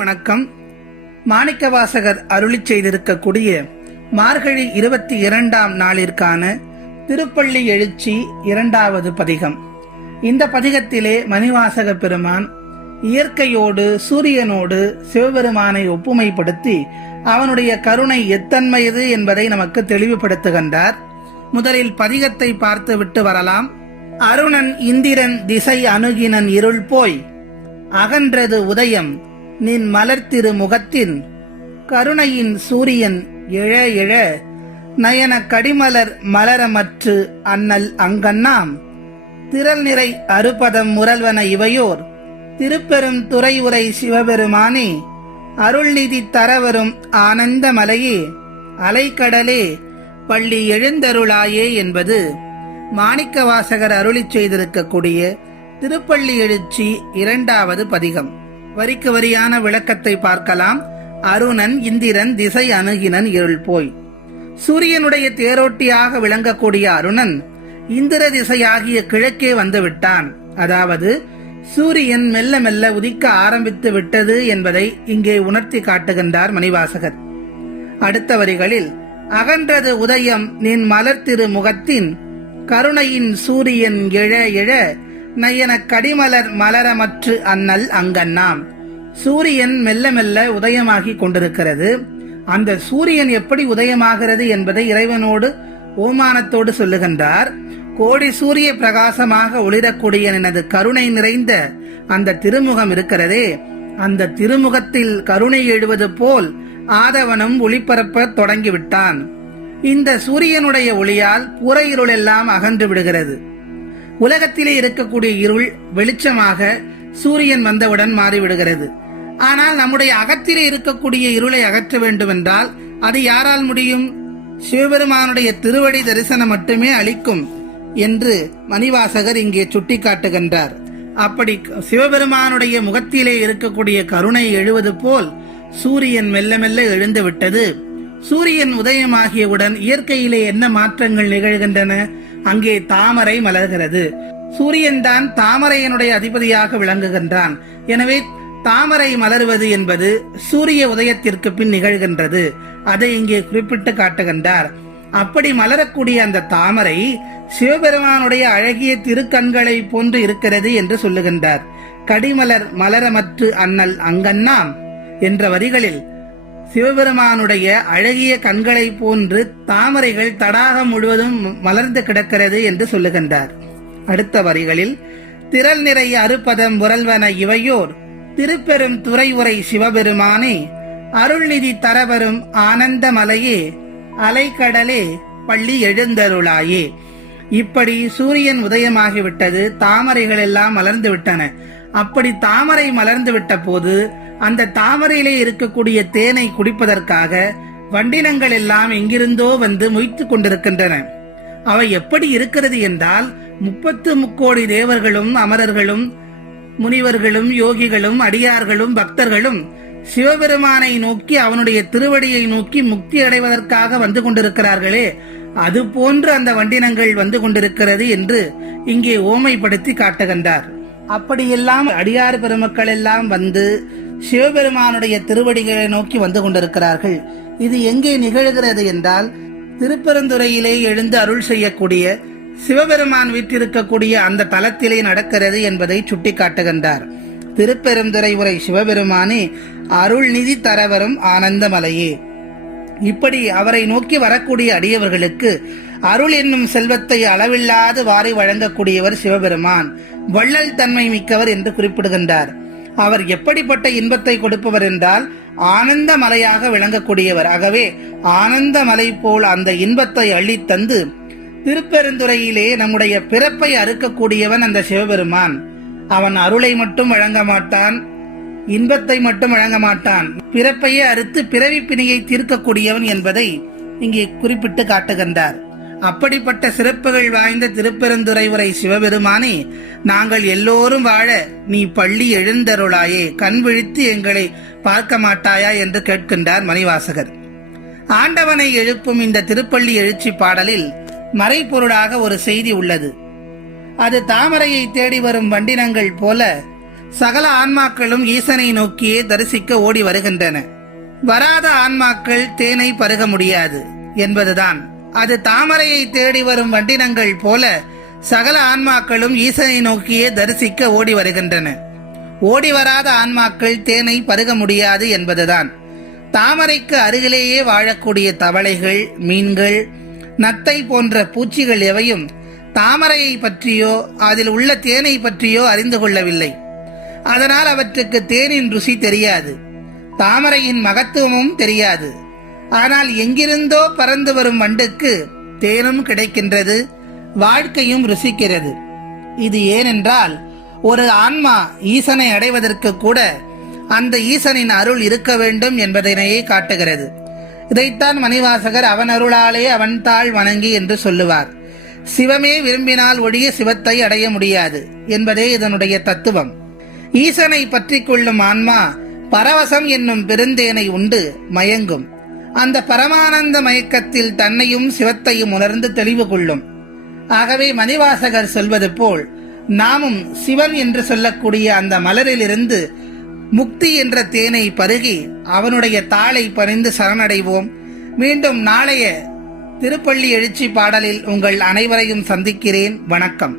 வணக்கம். மாணிக்கவாசகர் அருளிச் செய்திருக்கக்கூடிய மார்கழி இருபத்தி இரண்டாம் நாளிற்கான திருப்பள்ளி எழுச்சி இரண்டாவது பதிகம். இந்த பதிகத்திலே மணிவாசக பெருமான் இயற்கையோடு சூரியனோடு சிவபெருமானை ஒப்புமைப்படுத்தி அவனுடைய கருணை எத்தன்மையது என்பதை நமக்கு தெளிவுபடுத்துகின்றார். முதலில் பதிகத்தை பார்த்துவிட்டு வரலாம். அருணன் இந்திரன் திசை அணுகினன் இருள் போய் அகன்றது உதயம். நின் மலர்த்திரு முகத்தின் கருணையின் சூரியன் எழ எழ நயன கடிமலர் மலரமற்று அண்ணல் அங்கண்ணாம். திரள் நிறை அறுபதம் முரல்வன இவையோர் திருப்பெரும் துறை உரை சிவபெருமானே அருள்நிதி தரவரும் ஆனந்த மலையே அலைக்கடலே பள்ளி எழுந்தருளாயே என்பது மாணிக்கவாசகர் அருளிச் செய்திருக்கக்கூடிய திருப்பள்ளி எழுச்சி இரண்டாவது பதிகம். வரிக்கு வரியான விளக்கத்தை பார்க்கலாம். அருணன் இந்திரன் திசை அணுகினன் இருள் போய். சூரியனுடைய தேரோட்டியாக விளங்கக்கூடிய அருணன் இந்திர திசையாகிய கிழக்கே வந்து விட்டான் அதாவது சூரியன் மெல்ல மெல்ல உதிக்க ஆரம்பித்து விட்டது என்பதை இங்கே உணர்த்தி காட்டுகின்றார் மணிவாசகர். அடுத்த வரிகளில் அகன்றது உதயம் நின் மலர்த்திரு முகத்தின் கருணையின் சூரியன் எழ எழ நயன கடிமலர் மலரமற்று அண்ணல் அங்கண்ணாம். சூரியன் மெல்ல மெல்ல உதயமாகி கொண்டிருக்கிறது. அந்த சூரியன் எப்படி உதயமாகிறது என்பதை இறைவனோடு ஓமானத்தோடு சொல்லுகின்றார். கோடி சூரிய பிரகாசமாக ஒளிரக்கூடிய எனது கருணை நிறைந்த அந்த திருமுகம் இருக்கிறதே. அந்த திருமுகத்தில் கருணை எழுவது போல் ஆதவனும் ஒளிபரப்ப தொடங்கிவிட்டான். இந்த சூரியனுடைய ஒளியால் புற இருளெல்லாம் அகன்று விடுகிறது. உலகத்திலே இருக்கக்கூடிய இருள் வெளிச்சமாக சூரியன் வந்தவுடன் மாறிவிடுகிறது. ஆனால் நம்முடைய அகத்திலே இருக்கக்கூடிய இருளை அகற்ற வேண்டுமென்றால் அது யாரால் முடியும்? சிவபெருமானுடைய திருவடி தரிசனம் மட்டுமே அளிக்கும் என்று மணிவாசகர் இங்கே சுட்டிக்காட்டுகின்றார். அப்படி சிவபெருமானுடைய முகத்திலே இருக்கக்கூடிய கருணை எழுவது போல் சூரியன் மெல்ல மெல்ல எழுந்து விட்டது. சூரியன் உதயமாகியவுடன் இயற்கையிலே என்ன மாற்றங்கள் நிகழ்கின்றன? அங்கே தாமரை மலர்கிறது. சூரியன் தான் தாமரையனுடைய அதிபதியாக விளங்குகின்றான். எனவே தாமரை மலர்வது என்பது சூரிய உதயத்திற்கு பின் நிகழ்கின்றது. அதை இங்கே குறிப்பிட்டு காட்டுகின்றார். அப்படி மலரக்கூடிய அந்த தாமரை சிவபெருமானுடைய அழகிய திருக்கண்களை போன்று இருக்கிறது என்று சொல்லுகின்றார். கடிமலர் மலரமற்று அண்ணல் அங்கண்ணாம் என்ற வரிகளில் சிவபெருமானுடைய அழகிய கண்களை போன்று தாமரைகள் தடாகம் முழுவதும் மலர்ந்து கிடக்கிறது என்று சொல்லுகின்றார். அடுத்த வரிகளில் திரள் நிறை அறுபதம் முரல்வன இவையோர் திருப்பெரும் துறை உரை சிவபெருமானே அருள்நிதி தரவரும் ஆனந்த மலையே அலைக்கடலே பள்ளி எழுந்தருளாயே. இப்படி சூரியன் உதயமாகிவிட்டது தாமரைகள் எல்லாம் மலர்ந்து விட்டன. அப்படி தாமரை மலர்ந்து விட்ட போது அந்த தாமரையிலே இருக்கக்கூடிய தேனை குடிப்பதற்காக வண்டினங்கள் எல்லாம் எங்கிருந்தோ வந்து மொய்த்து கொண்டிருக்கின்றன. அவை எப்படி இருக்கிறது என்றால் முப்பத்து முக்கோடி தேவர்களும் அமரர்களும் முனிவர்களும் யோகிகளும் அடியார்களும் பக்தர்களும் சிவபெருமானை நோக்கி அவனுடைய திருவடியை நோக்கி முக்தி அடைவதற்காக வந்து கொண்டிருக்கிறார்களே அது போன்று அந்த வண்டினங்கள் வந்து கொண்டிருக்கிறது என்று இங்கே ஓமைப்படுத்தி காட்டுகின்றார். அப்படியெல்லாம் அடியார் பெருமக்கள் எல்லாம் வந்து சிவபெருமானுடைய திருவடிகளை நோக்கி வந்து கொண்டிருக்கிறார்கள். இது எங்கே நிகழ்கிறது என்றால் திருப்பெருந்துறையிலே எழுந்து அருள் செய்யக்கூடிய சிவபெருமான் வீற்றிருக்கக்கூடிய அந்த தலத்திலே நடக்கிறது என்பதை சுட்டிக்காட்டுகின்றார். திருப்பெருந்துறை உரை சிவபெருமானே அருள் நிதி தரவரும் ஆனந்தமலையே. இப்படி அவரை நோக்கி வரக்கூடிய அடியவர்களுக்கு அருள் என்னும் செல்வத்தை அளவில்லாது வாரி வழங்கக்கூடியவர் சிவபெருமான் வள்ளல் தன்மை மிக்கவர் என்று குறிப்பிடுகின்றார். அவர் எப்படிப்பட்ட இன்பத்தை கொடுப்பவர் என்றால் ஆனந்த மலையாக விளங்கக்கூடியவர். ஆகவே ஆனந்த மலை போல் அந்த இன்பத்தை அள்ளித் தந்து திருப்பெருந்துறையிலே நம்முடைய பிறப்பை அறுக்கக்கூடியவன் அந்த சிவபெருமான். அவன் அருளை மட்டும் வழங்க மாட்டான் இன்பத்தை மட்டும் வழங்க மாட்டான். பிறப்பையே அறுத்து பிறவி பிணியை தீர்க்கக்கூடியவன் என்பதை இங்கே குறிப்பிட்டு காட்டுகின்றார். அப்படிப்பட்ட சிறப்புகள் வாய்ந்த திருப்பெருந்துறை உரை சிவபெருமானே நாங்கள் எல்லோரும் வாழ நீ பள்ளி எழுந்தருளாயே கண் விழித்து எங்களை பார்க்க மாட்டாயா என்று கேட்கின்றார் மணிவாசகர். ஆண்டவனை எழுப்பும் இந்த திருப்பள்ளி எழுச்சி பாடலில் மறைப்பொருளாக ஒரு செய்தி உள்ளது. அது தாமரையை தேடி வரும் வண்டினங்கள் போல சகல ஆன்மாக்களும் ஈசனை நோக்கியே தரிசிக்க ஓடி வருகின்றன. வராத ஆன்மாக்கள் தேனை பருக முடியாது என்பதுதான். அது தாமரையை தேடி வரும் வண்டினங்கள் போல சகல ஆன்மாக்களும் ஈசனை நோக்கியே தரிசிக்க ஓடி வருகின்றன. ஓடி வராத ஆன்மாக்கள் தேனை பருக முடியாது என்பதுதான். தாமரைக்கு அருகிலேயே வாழக்கூடிய தவளைகள் மீன்கள் நத்தை போன்ற பூச்சிகள் எவையும் தாமரையை பற்றியோ அதில் உள்ள தேனை பற்றியோ அறிந்து கொள்ளவில்லை. அதனால் அவற்றுக்கு தேனின் ருசி தெரியாது. தாமரையின் மகத்துவமும் தெரியாது. ஆனால் எங்கிருந்தோ பறந்து வரும் வண்டுக்கு தேனும் கிடைக்கின்றது வாழ்க்கையும் ருசிக்கிறது. இது ஏனென்றால் ஒரு ஆன்மா ஈசனை அடைவதற்கு கூட அந்த ஈசனின் அருள் இருக்க வேண்டும் என்பதனையே காட்டுகிறது. இதைத்தான் மணிவாசகர் அவன் அருளாலே அவன் தாள் வணங்கி என்று சொல்லுவார். சிவமே விரும்பினால் ஒழிய சிவத்தை அடைய முடியாது என்பதே இதனுடைய தத்துவம். ஈசனை பற்றி கொள்ளும் ஆன்மா பரவசம் என்னும் பெருந்தேனை உண்டு மயங்கும். அந்த பரமானந்த மயக்கத்தில் தன்னையும் சிவத்தையும் உணர்ந்து தெளிவு கொள்ளும். ஆகவே மணிவாசகர் சொல்வது போல் நாமும் சிவன் என்று சொல்லக்கூடிய அந்த மலரிலிருந்து முக்தி என்ற தேனை பருகி அவனுடைய தாளை பறிந்து சரணடைவோம். மீண்டும் நாளைய திருப்பள்ளி எழுச்சி பாடலில் உங்கள் அனைவரையும் சந்திக்கிறேன். வணக்கம்.